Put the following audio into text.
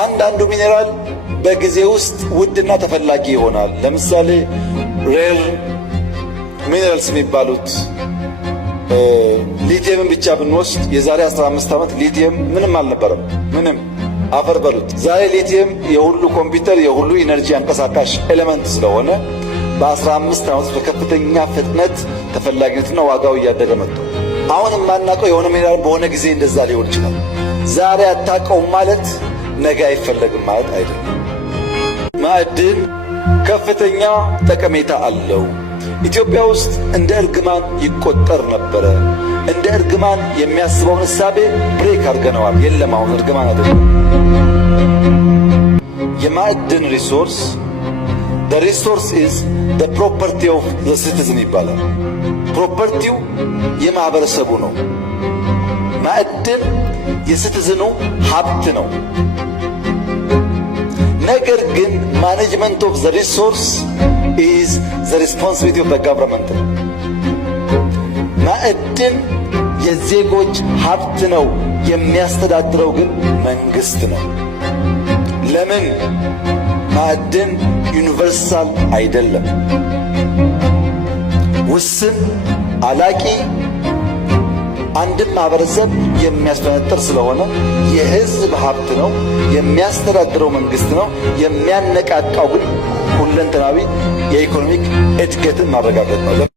አንዳንዱ ሚኔራል በጊዜ ውስጥ ውድና ተፈላጊ ይሆናል። ለምሳሌ ሬር ሚኔራልስ የሚባሉት ሊቲየምን ብቻ ብንወስድ የዛሬ 15 ዓመት ሊቲየም ምንም አልነበረም። ምንም አፈር በሉት። ዛሬ ሊቲየም የሁሉ ኮምፒውተር የሁሉ ኢነርጂ አንቀሳቃሽ ኤሌመንት ስለሆነ በ15 ዓመት በከፍተኛ ፍጥነት ተፈላጊነትና ዋጋው እያደገ መጥቷል። አሁን የማናውቀው የሆነ ሚኔራል በሆነ ጊዜ እንደዛ ሊሆን ይችላል። ዛሬ አታውቀውም ማለት ነገ አይፈለግም ማለት አይደለም። ማዕድን ከፍተኛ ጠቀሜታ አለው። ኢትዮጵያ ውስጥ እንደ እርግማን ይቆጠር ነበረ። እንደ እርግማን የሚያስበውን እሳቤ ብሬክ አድርገነዋል። የለም አሁን እርግማን አይደለም። የማዕድን ሪሶርስ the resource is the property of the citizen ይባላል። ፕሮፐርቲው የማህበረሰቡ ነው። ማዕድን የሲቲዝኑ ሀብት ነው። ነገር ግን ማኔጅመንት ኦፍ the resource is the responsibility of the government። ማዕድን የዜጎች ሀብት ነው። የሚያስተዳድረው ግን መንግስት ነው። ለምን? ማዕድን ዩኒቨርሳል አይደለም። ውስን አላቂ አንድም ማህበረሰብ የሚያስፈነጥር ስለሆነ የህዝብ ሀብት ነው። የሚያስተዳድረው መንግስት ነው። የሚያነቃቃው ግን ሁለንተናዊ የኢኮኖሚክ እድገትን ማረጋገጥ ነው።